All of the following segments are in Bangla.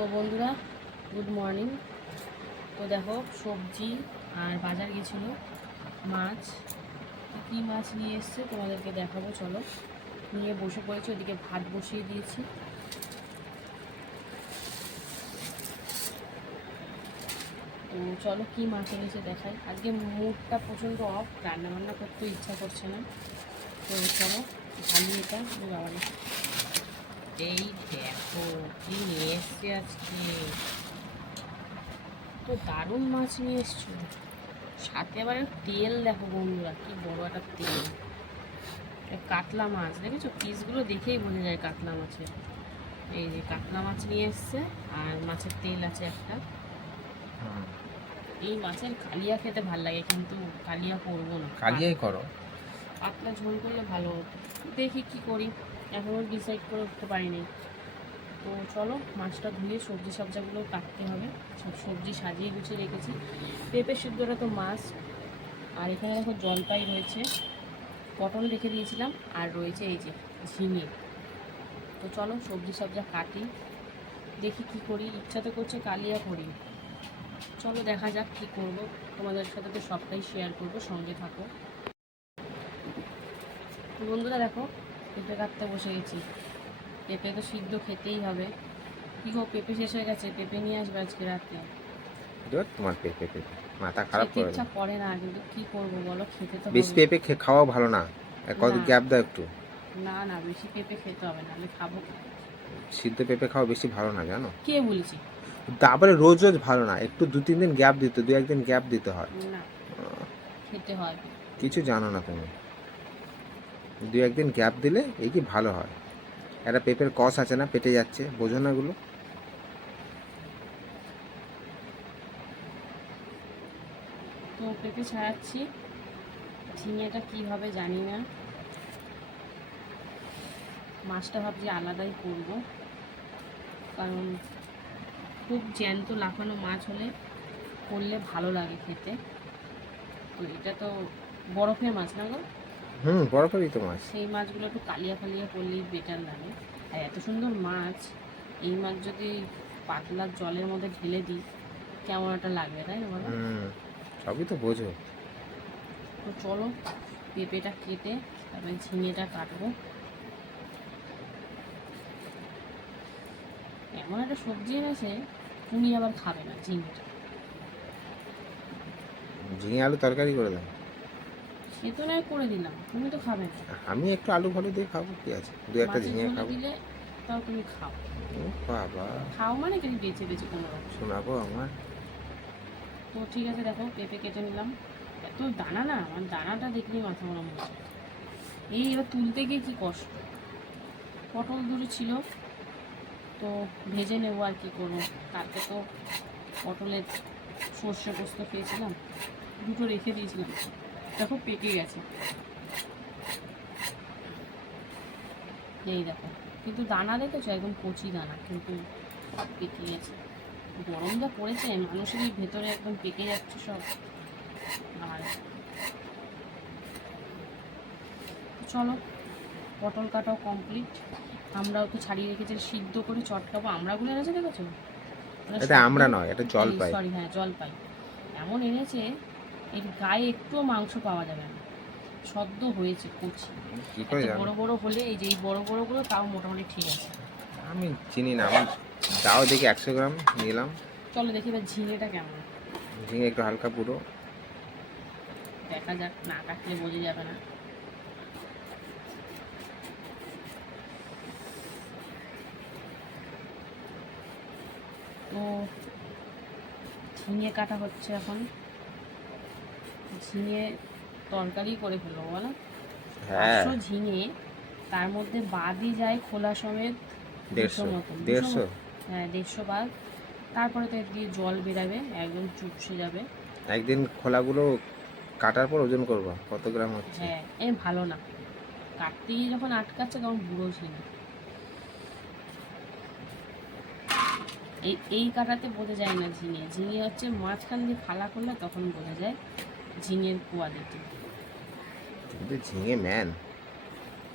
তো বন্ধুরা গুড মর্নিং তো দেখো, সবজি আর বাজার গেছিল, মাছ। কী মাছ নিয়ে এসছে তোমাদেরকে দেখাবো, চলো। নিয়ে বসে পড়েছি, ওদিকে ভাত বসিয়ে দিয়েছি। তো চলো, কী মাছ এনেছে দেখাই। আজকে মুডটা প্রচণ্ড অফ রান্নাবান্না করতে ইচ্ছা করছে না। তো চলো ভালো এটা বাবারে এই দেখো কি নিয়ে এসছে আজকে তো দারুণ মাছ নিয়ে এসছো সাথে আবার তেল দেখো বন্ধুরা কি বড় একটা তেল কাতলা মাছ দেখেছ পিসগুলো দেখেই বোঝা যায় কাতলা মাছের এই যে কাতলা মাছ নিয়ে এসছে আর মাছের তেল আছে একটা এই মাছের কালিয়া খেতে ভালো লাগে কিন্তু কালিয়া করব না। কালিয়াই করো। পাতলা ঝোল করলে ভালো হতো। দেখি কি করি। এখনও ডিসাইড করে উঠতে পারিনি। তো চলো, মাছটা ধুয়ে সবজি সবজাগুলো কাটতে হবে। সব সবজি সাজিয়ে গুছিয়ে রেখেছি। পেঁপে সিদ্ধটা তো মাছ। আর এখানে দেখো জলপাই রয়েছে। পটল রেখে দিয়েছিলাম। আর রয়েছে এই যে ঝিঙে। তো চলো, সবজি সবজা কাটি। দেখি কি করি। ইচ্ছা তো করছে কালিয়া করি। চলো, দেখা যাক কি করব। তোমাদের সাথে তো সবটাই শেয়ার করব, সঙ্গে থাকো। বন্ধুরা, দেখো পেঁপে কাটতে বসে গেছি। পেঁপে তো সিদ্ধ খেতেই হবে। কি গো পেঁপে শেষ হয়ে গেছে? পেঁপে নিয়ে আসবে আজকে রাতে? ধুর, তোমার পেঁপে পেঁপে মাথা খারাপ করে ইচ্ছা করে না কিন্তু কি করব বলো? খেতে তো বেশি পেঁপে খাওয়া ভালো না। কত গ্যাপ দাও একটু। না না বেশি পেঁপে খেতে হবে না। আমি খাব সিদ্ধ পেঁপে খাওয়া বেশি ভালো না জানো? কে বলেছি? তারপরে রোজ রোজ ভালো না। একটু দু তিন দিন গ্যাপ দিতে দু একদিন গ্যাপ দিতে হয়। না খেতে হয়। কিছু জানো না তুমি। দু একদিন গ্যাপ দিলে এই কি ভালো হয়। একটা পেঁপের কষ আছে না, পেটে যাচ্ছে, বোঝো না এগুলো। তো পেঁপে ছাড়াচ্ছি। ঝিঙেটা কি হবে জানি না। মাছটা ভাবছি আলাদাই করব। কারণ খুব জ্যান্ত লাফানো মাছ হলে করলে ভালো লাগে খেতে। তো এটা তো বরফের মাছ না গো? হুম বরফেরই তো মাছ। সেই মাছগুলো একটু কালিয়া ফালিয়া করলেই বেটার লাগে। আর এত সুন্দর মাছ এই মাছ যদি পাতলা জলের মধ্যে ঢেলে দিই কেমন একটা লাগবে তাই না বলো? সবই তো বোঝো। তো চলো পেঁপেটা কেটে তারপরে ঝিঙেটা কাটবো। এমন একটা সবজি এনেছে তুমি আবার খাবে না ঝিঙেটা। ঝিঙে আলু তরকারি করে দাও। সে তো নয় করে দিলাম তুমি তো খাবে না। আমি একটু আলু ভালো দিয়ে খাব কি আছে? দু একটা ঝিঙে খাব। দিলে তাও তুমি খাও। বাবা। খাও মানে কোনো শোনাবো আমার? তো ঠিক আছে দেখো পেঁপে কেটে নিলাম। এত দানা না আমার দানাটা দেখলেই মাথা গরম হচ্ছে এই এবার তুলতে গিয়ে কি কষ্ট? পটল দুটো ছিল তো ভেজে নেব আর কি করব। কালকে তো পটলের সর্ষে পোস্ত খেয়েছিলাম দুটো রেখে দিয়েছিলাম। দেখো পেকে গেছে। এই দেখো কিন্তু দানা দেখেছ? একদম কচি দানা কিন্তু পেকে গেছে। গরম যা পড়েছে মানুষেরই ভেতরে একদম পেকে যাচ্ছে সব। আর চলো পটল কাটাও কমপ্লিট আমরাও তো ছাড়িয়ে রেখেছি সিদ্ধ করে চটকাবো আমরা আমরাগুলো এনেছে দেখেছ? এটা আমরা নয় এটা জল পাই। সরি হ্যাঁ জল পাই। এমন এনেছে এর গায়ে একটুও মাংস পাওয়া যাবে না। সদ্য হয়েছে কচি। বড় বড় হলে এই যে এই বড় বড় বড়গুলো তাও মোটামুটি ঠিক আছে। আমি চিনি না আমার দাও দেখি একশো গ্রাম নিলাম। চলো দেখি এবার ঝিঙেটা কেমন। ঝিঙে একটু হালকা পুরো। দেখা যাক না কাটলে বোঝা যাবে না। তো ঝিঙে কাটা হচ্ছে এখন। ঝিঙে তরকারি করে ফেলব বলো? হ্যাঁ। পাঁচশো ঝিঙে তার মধ্যে বাদই যায় খোলা সমেত দেড়শো। মতন। দেড়শো? হ্যাঁ দেড়শো বাদ। তারপরে তো এর দিয়ে জল বেরাবে একদম চুপসে যাবে। একদিন খোলাগুলো কাটার পর ওজন করব কত গ্রাম হচ্ছে? হ্যাঁ এ ভালো না। কাটতে গিয়ে যখন আটকাচ্ছে তখন বুড়ো ঝিঙে। এই এই কাটাতে বোঝা যায় না ঝিঙে। ঝিঙে হচ্ছে মাঝখান দিয়ে ফালা করলে তখন বোঝা যায়। ঝিঙের কোয়ালিটি কিন্তু ঝিঙে ম্যান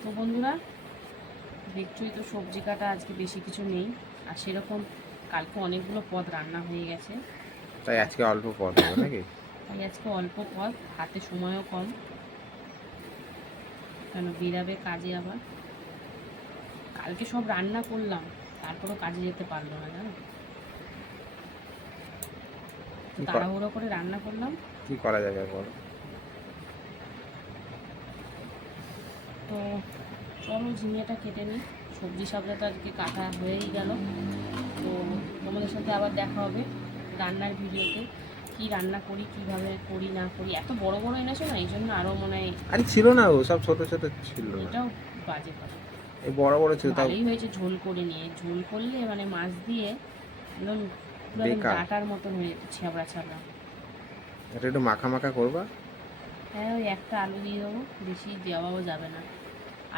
তো বন্ধুরা দেখছোই তো সবজি কাটা আজকে বেশি কিছু নেই। আর সেরকম কালকে অনেকগুলো পদ রান্না হয়ে গেছে। তাই আজকে অল্প পদ হবে নাকি? তাই আজকে অল্প পদ হাতে সময়ও কম। কেন বেরাবে কাজে আবার। কালকে সব রান্না করলাম তারপরও কাজে যেতে পারল না জানো? তাড়াহুড়ো করে রান্না করলাম। কি করা যাবে বলো তো চলো ঝিঙেটা কেটে নিই। সবজি সাবজাটা আজকে কাটা হয়েই গেল। তো তোমাদের সাথে আবার দেখা হবে রান্নার ভিডিওতে। কি রান্না করি কীভাবে করি না করি। এত বড় বড় এনেছো না এই জন্য আরও মনে হয় আরে ছিল না ও সব ছোট ছোট ছিল। এটাও বাজে কথা। এই বড় বড় ছিল ভালোই হয়েছে ঝোল করে নিয়ে। ঝোল করলে মানে মাছ দিয়ে একদম। ডাটার মতন হয়ে যেত ছাবড়া ছাবড়া। এটা একটু মাখা মাখা করবা? হ্যাঁ ওই একটা আলু দিয়ে দেবো বেশি দেওয়াও যাবে না।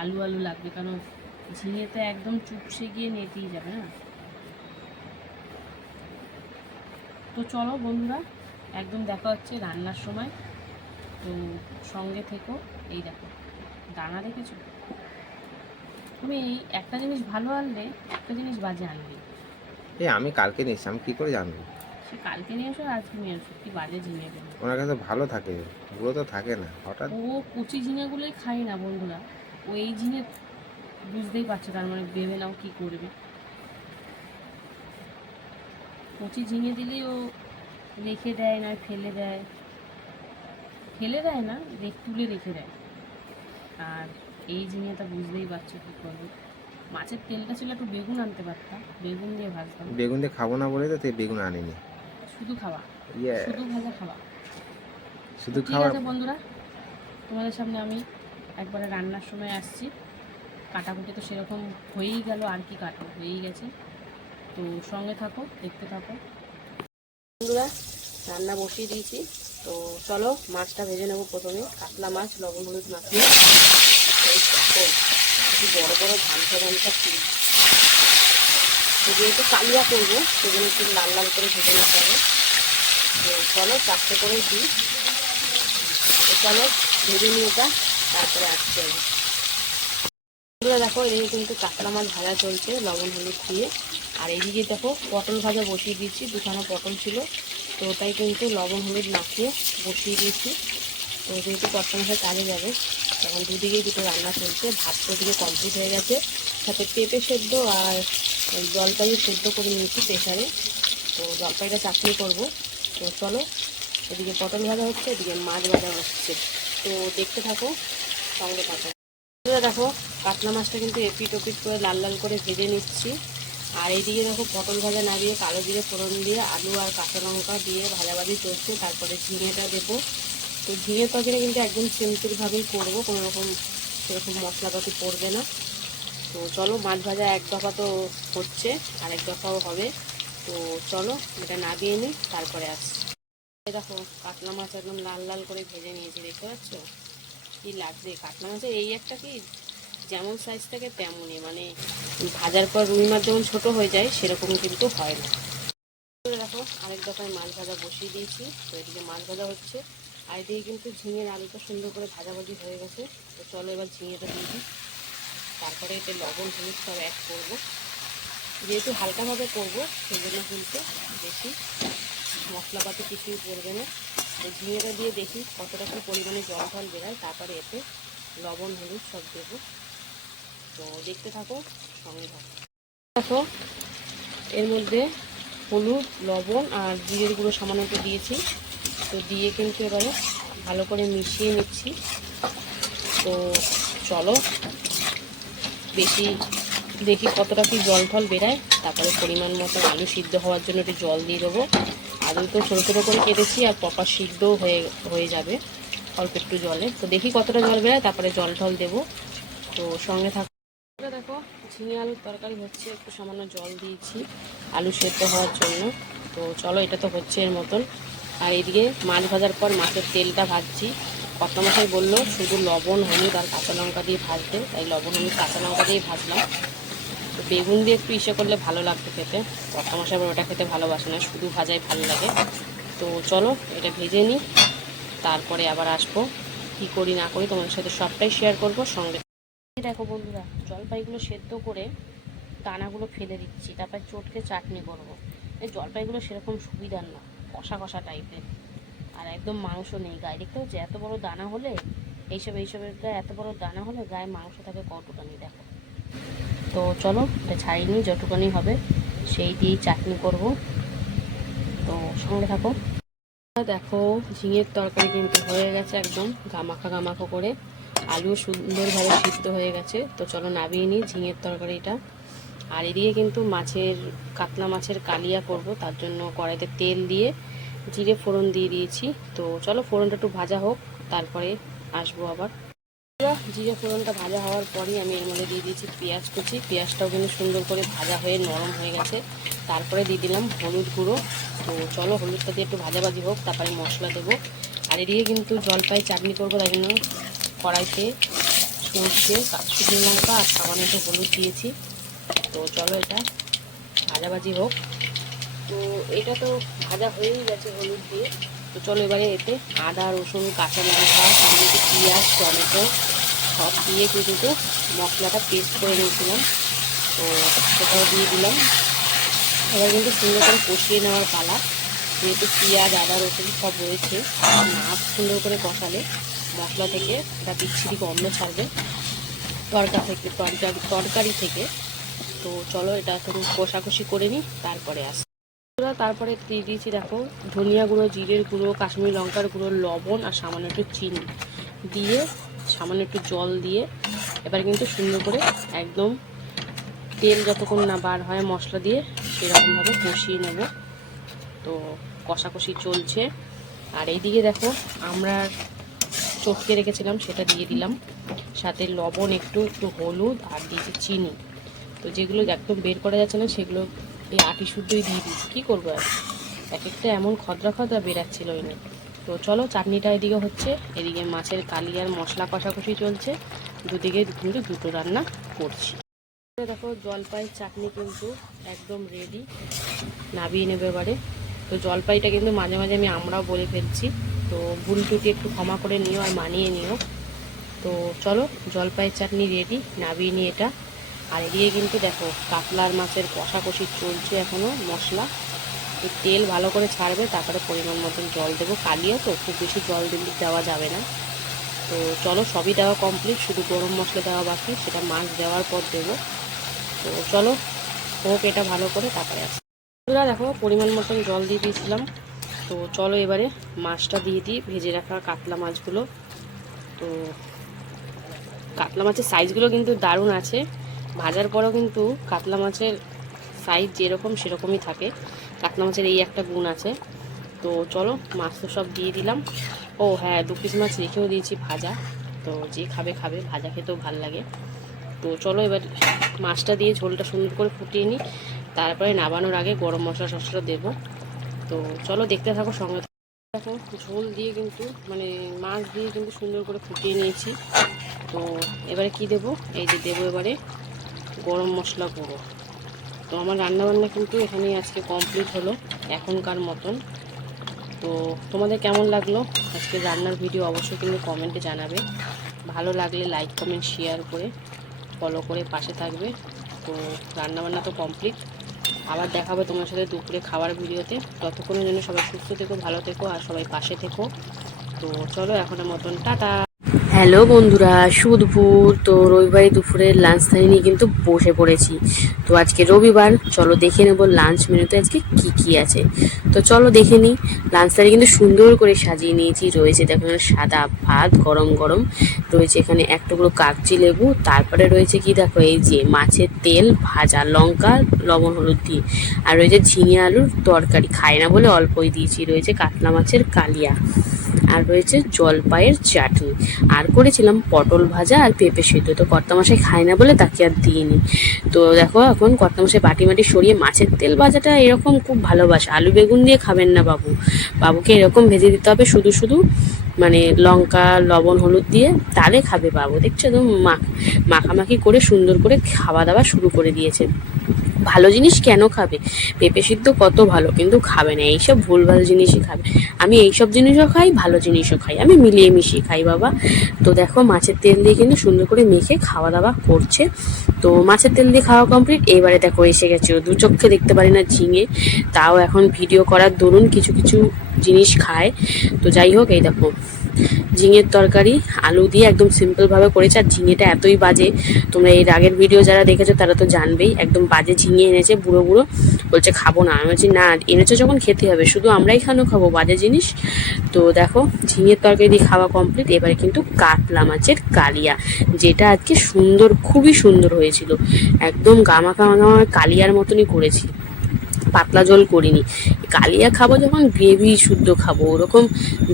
আলু আলু লাগবে কারণ ঝিঙেতে একদম চুপসে গিয়ে নেতেই যাবে না। তো চলো বন্ধুরা একদম দেখা হচ্ছে রান্নার সময়। তো সঙ্গে থেকো এই দেখো দানা দেখেছ? তুমি এই একটা জিনিস ভালো আনলে একটা জিনিস বাজে আনবে এই আমি কালকে নিয়েছি আমি কি করে জানব? সে কালকে নিয়ে এসো আজকে নিয়ে এসো কি বাজে ঝিঙে ওনার কাছে ভালো থাকে ওগুলো তো থাকে না হঠাৎ ও কচি ঝিঙেগুলোই খাই না বন্ধুরা ও এই ঝিঙে বুঝতেই পারছে তার মানে ভেবে নাও কী করবে। কচি ঝিঙে দিলেই ও রেখে দেয় না ফেলে দেয়। ফেলে দেয় না তুলে রেখে দেয়। আর এই ঝিঙেটা বুঝতেই পারছ কী করবে। মাছের তেলটা ছিল একটু বেগুন আনতে পারতাম বেগুন দিয়ে ভাজতাম। বেগুন দিয়ে খাব না বলে তো বেগুন আনিনি। শুধু খাওয়া। শুধু ভাজা খাওয়া। শুধু আছে বন্ধুরা তোমাদের সামনে আমি একবারে রান্নার সময় আসছি। কাটাকুটি তো সেরকম হয়েই গেল আর কি কাটো হয়েই গেছে। তো সঙ্গে থাকো দেখতে থাকো। বন্ধুরা রান্না বসিয়ে দিয়েছি। তো চলো মাছটা ভেজে নেব প্রথমে। কাতলা মাছ লবণ হলুদ মাখিয়ে। বড় বড় ধানসা পিস তো যেহেতু কালিয়া করব সেগুলো একটু লাল লাল করে ভেজে নিতে হবে। তো চলো চারটে করে দিই। চলো ভেজে নিই ওটা তারপরে আসতে হবে দেখো, এদিকে কিন্তু কাতলা মাছ ভাজা চলছে, লবণ, হলুদ দিয়ে। আর এদিকে দেখো, পটল ভাজা বসিয়ে দিয়েছি, দুখানা পটল ছিল। তো ওটাই কিন্তু লবণ, হলুদ মাখিয়ে বসিয়ে দিয়েছি। তো যেহেতু পটল মাসে কাজে যাবে, তখন দুদিকেই দুটো রান্না চলছে। ভাত তো ওদিকে কমপ্লিট হয়ে গেছে। সাথে পেঁপে সেদ্ধ আর ওই জলপাই সেদ্ধ করে নিয়েছি প্রেশারে তো জলপাইটা চাটনি করব। তো চলো, এদিকে পটল ভাজা হচ্ছে, এদিকে মাছ ভাজা হচ্ছে তো দেখতে থাকো, সঙ্গে থাকো। দেখো, কাতলা মাছটা কিন্তু এপিট ওপিট করে লাল লাল করে ভেজে নিচ্ছি। আর এইদিকে দেখো, পটল ভাজা না দিয়ে কালো জিরে ফোড়ন দিয়ে আলু আর কাঁচা লঙ্কা দিয়ে ভাজাভাজি চলছে। তারপরে ঝিঙেটা দেবো। তো ঝিঙের তরকারি কিন্তু একদম সিম্পলভাবেই করব, কোনো রকম সেরকম মশলাপাতি পড়বে না। তো চলো, মাছ ভাজা এক দফা তো হচ্ছে, আর এক দফাও হবে। তো চলো, এটা না দিয়ে নিই, তারপরে আসছি। দেখো, কাতলা মাছ একদম লাল লাল করে ভেজে নিয়েছি, দেখতে পাচ্ছ? কি লাগছে? কাতলা মাছের এই একটা কি? যেমন সাইজ থাকে তেমনই মানে ভাজার পর রুই মাছ যেমন ছোট হয়ে যায়, সেরকম কিন্তু হয় না। দেখো, আরেক দফায় মাছ ভাজা বসিয়ে দিয়েছি, তো এদিকে মাছ ভাজা হচ্ছে। আর এদিকে কিন্তু ঝিঙের আলুটা সুন্দর করে ভাজাভাজি হয়ে গেছে। তো চলো এবার ঝিঙেটা দিয়ে দিই। তারপরে এতে লবণ, হলুদ সব অ্যাড করব। যেহেতু হালকাভাবে করব সেই জন্য কিন্তু বেশি মশলাপাতি কিছুই পড়বে না। ঝিঙেটা দিয়ে দেখি কতটা কি পরিমাণে জল ফল বেরায়। তারপরে এতে লবণ, হলুদ সব দেবো। তো দেখতে থাকো, সঙ্গে থাকো। দেখো, এর মধ্যে হলুদ, লবণ আর জিরের গুঁড়ো সামান্য একটু দিয়েছি। তো দিয়ে কিন্তু এবারে ভালো করে মিশিয়ে নিচ্ছি। তো চলো বেশি দেখি কতটা কি জল ফল বেরায়। তারপরে পরিমাণ মতো আলু সিদ্ধ হওয়ার জন্য একটু জল দিয়ে দেবো। আলু তো ছোটো ছোটো করে কেটেছি আর পপা সিদ্ধও হয়ে হয়ে যাবে অল্প একটু জলে। তো দেখি কতটা জল বেরায়, তারপরে জল টল দেবো। তো সঙ্গে থাক দেখো, ঝিঙে আলুর তরকারি হচ্ছে, একটু সামান্য জল দিয়েছি আলু সেদ্ধ হওয়ার জন্য। তো চলো, এটা তো হচ্ছে এর মতন। আর এদিকে মাছ ভাজার পর মাছের তেলটা ভাজছি। কত মশাই বলল, শুধু লবণ, হলুদ আর কাঁচা লঙ্কা দিয়ে ভাজতে। তাই লবণ, হলুদ, কাঁচা লঙ্কা দিয়ে ভাজলাম। তো বেগুন দিয়ে একটু ইসে করলে ভালো লাগতো খেতে। কত মশাই আবার ওটা খেতে ভালোবাসে না, শুধু ভাজাই ভালো লাগে। তো চলো, এটা ভেজে নিই। তারপরে আবার আসব। কি করি, না করি, তোমাদের সাথে সবটাই শেয়ার করব। সঙ্গে দেখো বন্ধুরা, জলপাইগুলো সেদ্ধ করে দানাগুলো ফেলে দিচ্ছি। তারপর চটকে চাটনি করব। এই জলপাইগুলো সেরকম সুবিধার না, কষা কষা টাইপের আর একদম মাংস নেই, গায়ে। দেখতে হচ্ছে এত বড় দানা হলে, এইসব এইসবের গায়ে এত বড় দানা হলে গায়ে মাংস থাকে কতটুকানি দেখো। তো চলো, এটা ছাড়িনি যতটুকানি হবে, সেই দিয়েই চাটনি করব। তো সঙ্গে থাকো। দেখো, ঝিঙের তরকারি কিন্তু হয়ে গেছে একদম গামাখা গামাখা করে। আলু সুন্দরভাবে সিদ্ধ হয়ে গেছে। তো চলো নাবিয়ে নিই ঝিঙের তরকারিটা। আর এদিকে কিন্তু মাছের, কাতলা মাছের কালিয়া করব, তার জন্য কড়াইতে তেল দিয়ে জিরে ফোড়ন দিয়ে দিয়েছি। তো চলো ফোড়নটা একটু ভাজা হোক, তারপরে আসব আবার। জিরে ফোড়নটা ভাজা হওয়ার পরই আমি এর মধ্যে দিয়ে দিয়েছি পেঁয়াজ কুচি। পেঁয়াজটাও কিন্তু সুন্দর করে ভাজা হয়ে নরম হয়ে গেছে। তারপরে দিয়ে দিলাম হলুদ গুঁড়ো। তো চলো হলুদটা দিয়ে একটু ভাজাভাজি হোক, তারপরে মশলা দেবো। আর এদিকে কিন্তু জলপাই চাটনি করব, তাই জন্য কড়াইতে সর্ষে কাঁচুরি লঙ্কা আর সামান্য হলুদ দিয়েছি। তো চলো এটা ভাজাভাজি হোক। তো এটা তো ভাজা হয়েই গেছে হলুদ দিয়ে। তো চলো এবারে এতে আদা, রসুন কাঁচা লঙ্কা একটু পেঁয়াজ, টমেটো সব দিয়ে কিন্তু মশলাটা পেস্ট করে নিয়েছিলাম। তো সেটাও দিয়ে দিলাম। এবার কিন্তু সুন্দর করে কষিয়ে নেওয়ার পালা। যেহেতু পেঁয়াজ, আদা, রসুন সব রয়েছে মাছ সুন্দর করে কষালে মশলা থেকে একটা বিচ্ছিরি গন্ধ ছাড়বে তরকা থেকে তরকারি তরকারি থেকে। তো চলো এটা একটু কষাকষি করে নিই, তারপরে আস। তারপরে দিয়ে দিয়েছি দেখো ধনিয়া গুঁড়ো, জিরের গুঁড়ো, কাশ্মীরি লঙ্কার গুঁড়ো, লবণ আর সামান্য একটু চিনি। দিয়ে সামান্য একটু জল দিয়ে এবার কিন্তু সুন্দর করে একদম তেল যতক্ষণ না বার হয় মশলা দিয়ে সেরকমভাবে কষিয়ে নেব। তো কষাকষি চলছে। আর এইদিকে দেখো আমরা চটকে রেখেছিলাম, সেটা দিয়ে দিলাম। সাথে লবণ, একটু একটু হলুদ আর দিয়েছি চিনি। তো যেগুলো একদম বের করা যাচ্ছে না, সেগুলো এই আটি শুদ্ধই দিয়ে দিয়েছি। কী করব আর? এক একটা এমন খদরা খদরা বেরাচ্ছিল এনে। তো চলো, চাটনিটা এদিকে হচ্ছে। এদিকে মাছের কালি আর মশলা কষাকষি চলছে। দুদিকে কিন্তু দুটো রান্না করছি। দেখো জলপাই চাটনি কিন্তু একদম রেডি নাবিয়ে নেবে এবারে। তো জলপাইটা কিন্তু মাঝে মাঝে আমি আমরাও বলে ফেলছি। তো ভুল টুটি একটু ক্ষমা করে নিও আর মানিয়ে নিও। তো চলো জলপাই চাটনি রেডি নাবিয়ে নিয়ে এটা আর এদিকে কিন্তু দেখো, কাতলার মাছের কষাকষি চলছে এখনও মশলা। তেল ভালো করে ছাড়বে, তারপরে পরিমাণ মতন জল দেবো। কালিয়া তো, খুব বেশি জল দিলে দেওয়া যাবে না। তো চলো, সবই দেওয়া কমপ্লিট শুধু গরম মশলা দেওয়া বাকি, সেটা মাছ দেওয়ার পর দেবো। তো চলো, হোক এটা ভালো করে, তারপরে আসি। বন্ধুরা, দেখো, পরিমাণ মতন জল দিয়ে দিয়েছিলাম। তো চলো এবারে মাছটা দিয়ে দিই, ভেজে রাখা কাতলা মাছগুলো। তো কাতলা মাছের সাইজগুলো কিন্তু দারুণ আছে। ভাজার পরেও কিন্তু কাতলা মাছের সাইজ যেরকম সেরকমই থাকে। কাতলা মাছের এই একটা গুণ আছে। তো চলো, মাছ তো সব দিয়ে দিলাম। ও হ্যাঁ দু পিস মাছ রেখেও দিয়েছি ভাজা। তো যে খাবে খাবে। ভাজা খেতেও ভালো লাগে। তো চলো এবার মাছটা দিয়ে ঝোলটা সুন্দর করে ফুটিয়ে নিই। তারপরে নামানোর আগে গরম মশলা টশলা দেবো। তো চলো দেখতে থাকো, সঙ্গে দেখো ঝোল দিয়ে কিন্তু মানে মাছ দিয়ে কিন্তু সুন্দর করে ফুটিয়ে নিয়েছি। তো এবারে কি দেব? এই যে দেবো এবারে গরম মশলা গুঁড়ো। তো আমার রান্নাবান্না কিন্তু এখানেই আজকে কমপ্লিট হলো, এখনকার মতন। তো তোমাদের কেমন লাগল আজকে রান্নার ভিডিও অবশ্যই কিন্তু কমেন্টে জানাবে। ভালো লাগলে লাইক কমেন্ট শেয়ার করে ফলো করে পাশে থাকবে। তো রান্নাবান্না তো কমপ্লিট আবার দেখাবে তোমার সাথে দুপুরে খাবার ভিডিওতে ততক্ষণের জন্য সবাই সুস্থ থেকো, ভালো থেকো আর সবাই পাশে থেকো। তো চলো এখনের মতন, টাটা! হ্যালো বন্ধুরা শুভ দুপুর তো রবিবারে দুপুরের লাঞ্চ থালি নিয়ে কিন্তু বসে পড়েছি। তো আজকে রবিবার, চলো দেখে নেব লাঞ্চ মেনুতে আজকে কি কি আছে। তো চলো দেখে নিই। লাঞ্চ থালি কিন্তু সুন্দর করে সাজিয়ে নিয়েছি। রয়েছে দেখো এখানে সাদা ভাত, গরম গরম। রয়েছে এখানে এক টুকরো কাগজি লেবু। তারপরে রয়েছে কি দেখো, এই যে মাছের তেল, ভাজা লঙ্কা, লবণ, হলুদ দিয়ে। আর রয়েছে ঝিঙে আলুর তরকারি। খায় না বলে অল্পই দিয়েছি। রয়েছে কাতলা মাছের কালিয়া। আর রয়েছে জলপাইয়ের চাটনি। আর করেছিলাম পটল ভাজা আর পেঁপে সিদ্ধ। তো কর্তামশাই খায় না বলে তাকে আর দিইনি। তো দেখো এখন কর্তামশাই বাটি মাটি সরিয়ে মাছের তেল ভাজাটা এরকম খুব ভালোবাসে। আলু বেগুন দিয়ে খাবেন না বাবু। বাবুকে এরকম ভেজে দিতে হবে শুধু শুধু মানে লঙ্কা, লবণ, হলুদ দিয়ে তাহলে খাবে বাবু। দেখছ তো মাখ মাখামাখি করে সুন্দর করে খাওয়া দাওয়া শুরু করে দিয়েছে। ভালো জিনিস কেন খাবে? পেঁপে সিদ্ধ কত ভালো, কিন্তু খাবে না, এইসব ভুলভাল জিনিসই খাবে। আমি এইসব জিনিসও খাই, ভালো জিনিসও খাই, আমি মিলিয়ে মিশিয়ে খাই, বাবা। তো দেখো, মাছের তেল দিয়ে কিন্তু সুন্দর করে মেখে খাওয়া দাওয়া করছে। তো মাছের তেল দিয়ে খাওয়া কমপ্লিট এবারে দেখো, এসে গেছে দু চক্ষে দেখতে পারি না ঝিঙে, তাও এখন ভিডিও করার দরুন কিছু কিছু জিনিস খায়। তো যাই হোক, এই দেখো। ঝিঙের তরকারি, আলু দিয়ে একদম সিম্পলভাবে করেছে। আর ঝিঙেটা এতই বাজে, তোমরা এর আগের ভিডিও যারা দেখেছ তারা তো জানবেই, একদম বাজে ঝিঙে এনেছে, বুড়ো বুড়ো। বলছে, খাব না। আমি বলছি, না, এনেছো যখন খেতে হবে, শুধু আমরাই কেন খাব? বাজে জিনিস? তো দেখো, ঝিঙের তরকারি দিয়ে খাওয়া কমপ্লিট এবারে কিন্তু কাতলা মাছের কালিয়া, যেটা আজকে সুন্দর, খুবই সুন্দর হয়েছিল। একদম গামা গামা গামা কালিয়ার মতনই করেছি। পাতলা ঝোল করিনি। কালিয়া খাব যখন, গ্রেভি শুদ্ধ খাব। ওরকম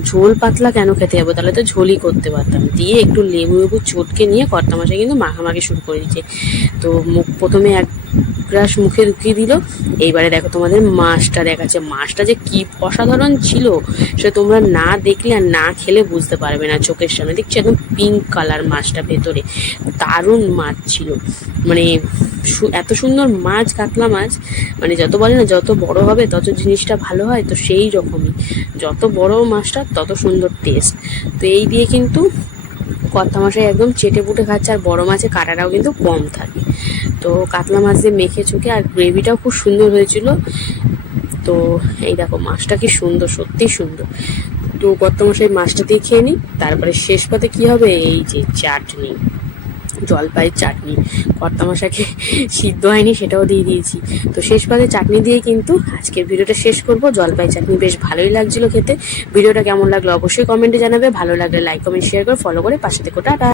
ঝোল পাতলা কেন খেতে যাব? তাহলে তো ঝোলই করতে পারতাম। দিয়ে একটু লেবু লেবু চটকে নিয়ে কর্তা মশাই কিন্তু মাখামাখি শুরু করে দিচ্ছে তো মুখ প্রথমে এক গ্রাস মুখে ঢুকিয়ে দিল। এইবারে দেখো তোমাদের মাছটা দেখাচ্ছে। মাছটা যে কি অসাধারণ ছিল সে তোমরা না দেখলে আর না খেলে বুঝতে পারবে না চোখের সামনে। দেখছি একদম পিঙ্ক কালার মাছটা ভেতরে। দারুণ মাছ ছিল। মানে এত সুন্দর মাছ, কাতলা মাছ। মানে যত বলে না, যত বড় হবে তত জিনিসটা ভালো হয়। তো সেই রকমই। যত বড় মাছটা, তত সুন্দর টেস্ট তো এই দিয়ে কিন্তু কর্তা মশাই একদম চেটে পুটে খাচ্ছে আর বড় মাছের কাটাটাও কিন্তু কম থাকে। তো কাতলা মাছ দিয়ে মেখে চুকে আর গ্রেভিটাও খুব সুন্দর হয়েছিল। তো এই দেখো, মাছটা কি সুন্দর, সত্যি সুন্দর। তো কর্তা মশাই মাছটা দিয়ে খেয়ে নিই তারপরে শেষ পাতে কি হবে? এই যে চাটনি, জলপাইয়ের চাটনি। কর্তামশাকে সিদ্ধ হয়নি, সেটাও দিয়ে দিয়েছি। তো শেষ পাতে চাটনি দিয়ে কিন্তু আজকের ভিডিওটা শেষ করব। জলপাই চাটনি বেশ ভালোই লাগছিল খেতে। ভিডিওটা কেমন লাগল অবশ্যই কমেন্টে জানাবে। ভালো লাগলে লাইক কমেন্ট শেয়ার করে ফলো করে পাশে থেকে। টাটা!